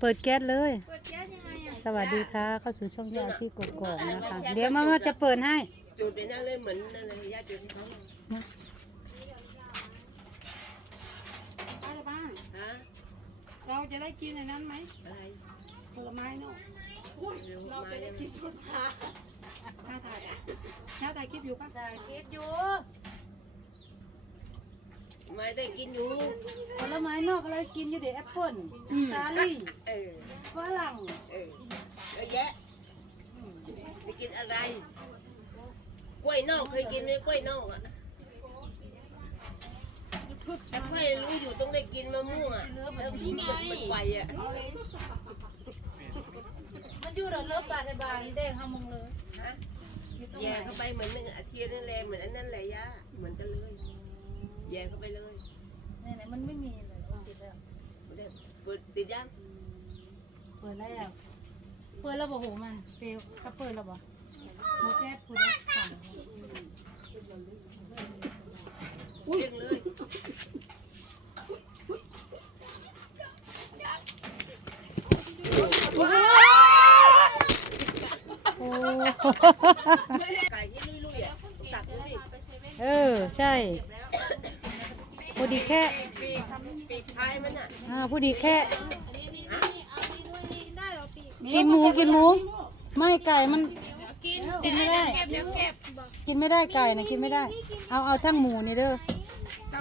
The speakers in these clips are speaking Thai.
เปิดแก๊สเลยสวัสดีค่ะ เข้าสู่ช่องยาชีกกอกนะคะ เดี๋ยวมามาจะเปิดให้ จุดในนั้นเลยเหมือนนั่นเลยญาจุดให้เขาป้าบ้านเราจะได้กินในนั้นไหมอะไรผลไม้เนาะเราจะได้กินผลไม้น้าถ่ายน้าถ่ายคลิปอยู่ป่ะถ่ายคลิปอยู่ ไม่ได้กินอยู่ ผลไม้นอกอะไรกินอยู่เดี๋ยวแอปเปิ้ลซาลี่เออ ฝรั่งเยอะแยะจะกินอะไร กล้วยนอกเคยกินไหมกล้วยนอกอะแต่ค่อยรู้อยู่ต้องได้กินมะม่วงอะแล้วนี่ไงมันไปอะมันอยู่ระเลิบบาทในบาทนี่ด้งห้ามงเลยฮะอยู่ตเข้าไปเหมือนหนึ่งอาทิตย์นั่นแหละเหมือนอันนั้นแหละย่าเหมือนกันเลย แยงเข้าไปเลยไหนๆมันไม่มีเลยเปิดแล้วเดเปิดติดยังเปิดแล้วเปิดแล้บอกโมันเปลวถ้าเปิดระเบอกโหแก๊สกูได้สั่งอุ้ยงเลยโอ้ไก่ที่ลุยๆอะตักเลยเออ ใช่ พอดีแค่ปีกท้ายมันอะอผู้ดีแค่ กินหมูกินหมู ไม่ไก่มันกินไม่ได้กินไม่ได้ไก่นะกินไม่ได้ เอาเอาทั้งหมูนี่เด้อ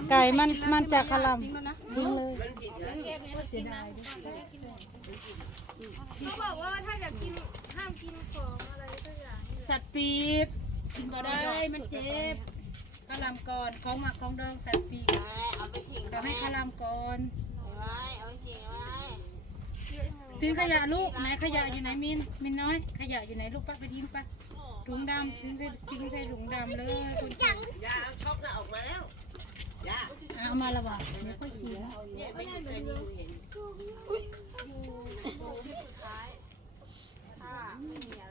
ไก่มันมันจะคลำทิ้งเลยเขาบอกว่าถ้าอยากกินห้ามกินของอะไรสักอย่างสัตว์ปีกกินบ่ได้มันเจ็บ ข้าวลำก่อนของหมักของดองแซนปีกเอาไปทิ้งเรให้ข้าวลำก่อนไว้เอาไปทิ้งไว้ทิ้งขยะลูกไหนขยะอยู่ไหนมินมินน้อย ขยะอยู่ไหนลูกป้าไปทิ้งป้าถุงดำทิ้งใส่ทิ้งใส่ถุงดำเลยคุณจังยาช็อกจะออกมาแล้วยาเอามาละบ่เดี๋ค่อยขี่แล้วนี่เอุ้ยี่สุดท้ายค่อ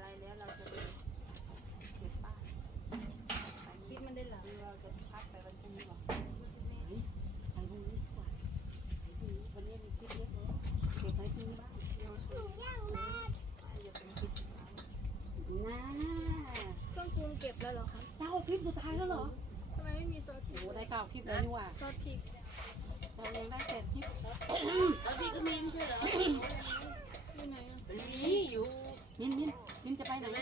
ะ สุดท้ายแล้วเหรอทำไมไม่มีซอสพริโอ้กได้เก้าคลิปแล้วนี่ว่าซอสพริกเรายังได้เจ็ดคลิปเอพสิก็มีไม่ใช่เหรออยู่ไหนอะนี่อยู่มินมินมินจะไปไหนไป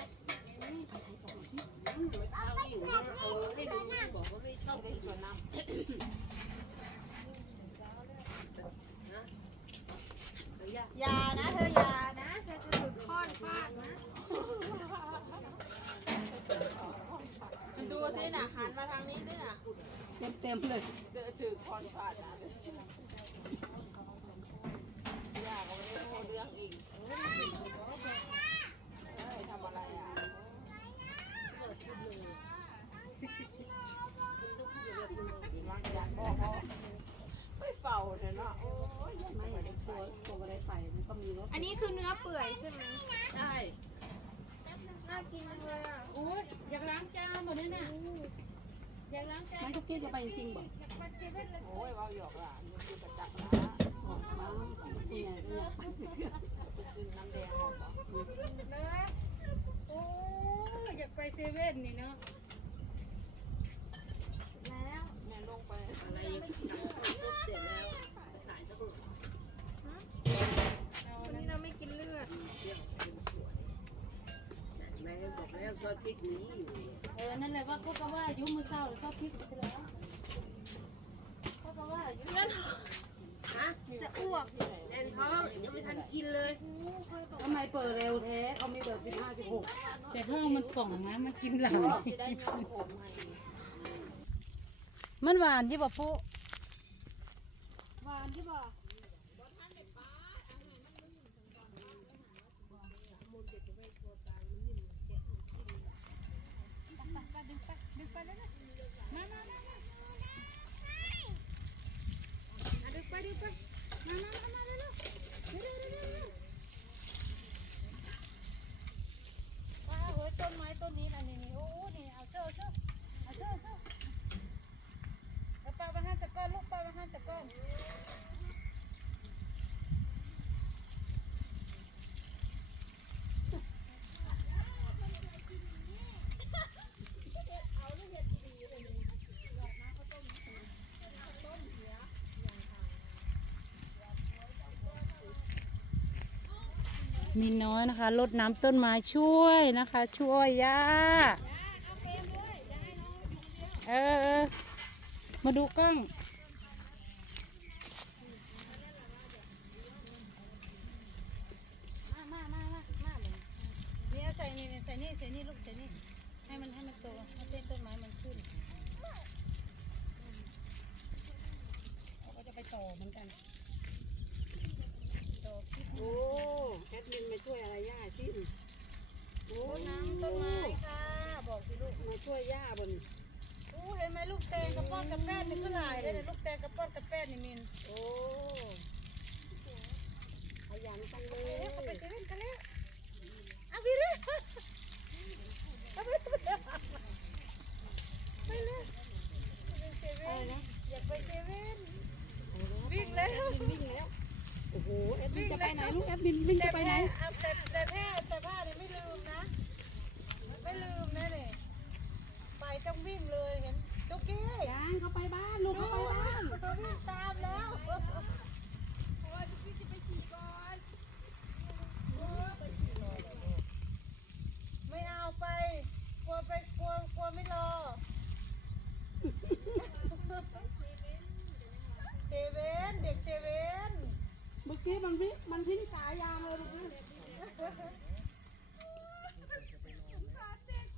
ใช้ของสิเม่เนบอกว่าไม่ชอบกินส่วนน้ำะอย่านะเธออย่า เต็มเลยอถือคอนผ่านนะอยากเอาเรื่องอีกเฮ้ทำอะไรอะม่ากเขฝ้าเนี่ยเนาะโอ้ยยัไม่ได้กลัวกลัวอะไรใส่นก็มีรถอันนี้คือเนื้อเปื่อยใช่ไหมใช่ น่ากินเลยอะ อุ้ยอยากล้างจานหมดเลยน่ะ ไม่ทุกที่จะไปจริงบ่โอ้ยเอาหยอกหลานอยู่กับจักรละบอกนี่เนี่ยไปกินน้ำแดงหมดเนาะโอ้ยอยากไปเซเว่นนี่เนาะแล้วแม่ลงไปอะไร เออ นั่นแหละว่าก็ก็ว่าอายุ่มือเศร้าหรือเศร้าพริกไปแล้วก็ก็ว่าอายุ่เงินฮะจะอ้วกแน่นท้องยังไม่ทันกินเลยทำไมเปิดเร็วแท้เขามีเปิดสิบห้าสิบหกแต่ห้องมันป่องนะมันกินหลังมันหวานที่บ่ปุ๊หวานที่บ่ ดึงไปดึงไปเลยนะมามามามาอะดึงไปดึงไปมามามามาเร็วเร็วเร็วเร็วเร็ว้าวโอ้ยต้นไม้ต้นนี้นะนี่นี่โอ้นี่เอาเชือกเชือกเอาเชือกเชือกเอาปลาบางหันจะก้อนลูกปลาบางหันจะก้อน มีน้อยนะคะรดน้ำต้นไม้ช่วยนะคะ ช่วยย่าเออมาดูกล้องมามามามามาเนี่ยใส่นี่ใส่นี่ใส่นี่ลูกใส่นี่ให้มันให้มันโตให้ต้นต้นไม้มันขึ้นเราก็จะไปต่อเหมือนกัน โอ้แอดมินมาช่วยอะไรย่าจิ้มโอ้โอ้น้ำต้นไม้ค่ะ บอกสิลูกมาช่วยย่าบนโอ้เห็นไหมลูกแตงกระป้อนกระแป้นนี่ก็หลายได้เลยลูกแตงกระป้อนกระแป้นนี่มินโอ้ขยันจังเลเอ๊ะเขาไปยเซเว่นกันแล้วเอาไปเลยเอาไปเลยไปเลยไปเซเว่นอยากไปเซเว่น วิ่งแล้ว วิ่งแล้วโอ้โหแอดมินจะไปไหนลูกแอดมินวิ่งจะไปไหนเอาแต่แต่แพ้แต่ผ้าเนี่ยไม่ลืมนะ ไม่ลืมนะเนี่ยไปต้องวิ่งเลยเห็นตุ๊กกี้ยังเขาไปบ้านลูกดูเขาไปบ้านตัววิ่งตามแล้ว ไม่เอาไป กลัวไปกลัวกลัวไม่รอเซเว่นเด็กเซเว่น เมื่อกี้มันวิ่งมันทิ้งสายยางเลยลูกนะ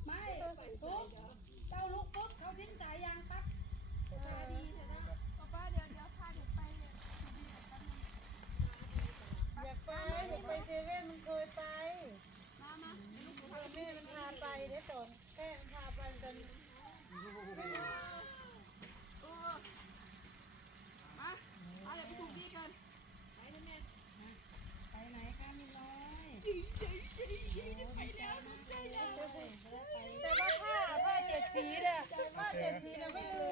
ไม่ปุ๊บเจ้าลูกปุ๊บเขาทิ้งสายยางปั๊บอยากไปอยากไปเซเว่นมันเคยไปมามาแม่มันพาไปเดี๋ยวตอนแม่มันพาไปกัน Thank you.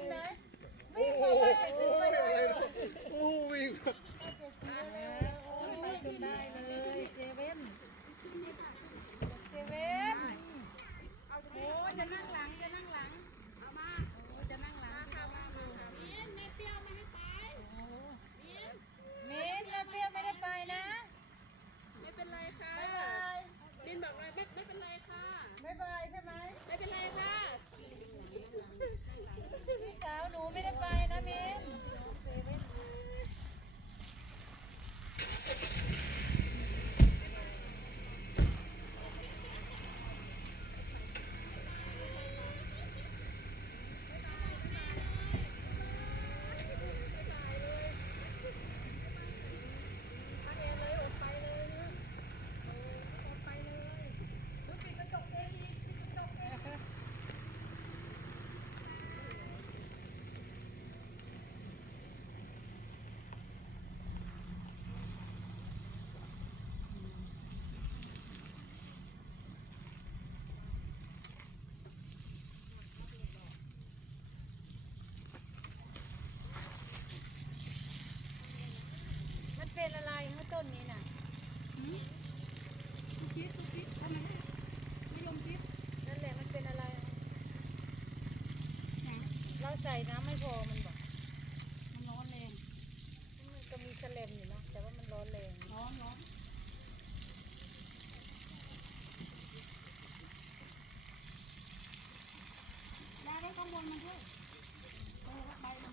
เป็นอะไรเมื่อต้นนี้น่ะนั่นแหละมันเป็นอะไร เราใส่น้ำไม่พอมันบอกมันร้อนแรงมันก็มีแสลมอยู่นะแต่ว่ามันร้อนแรงร้อนร้อนยาได้ข้างบนมันด้วยเออใบมัน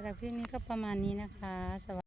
ำหรับคลิปนี้ก็ประมาณนี้นะคะสวัสดี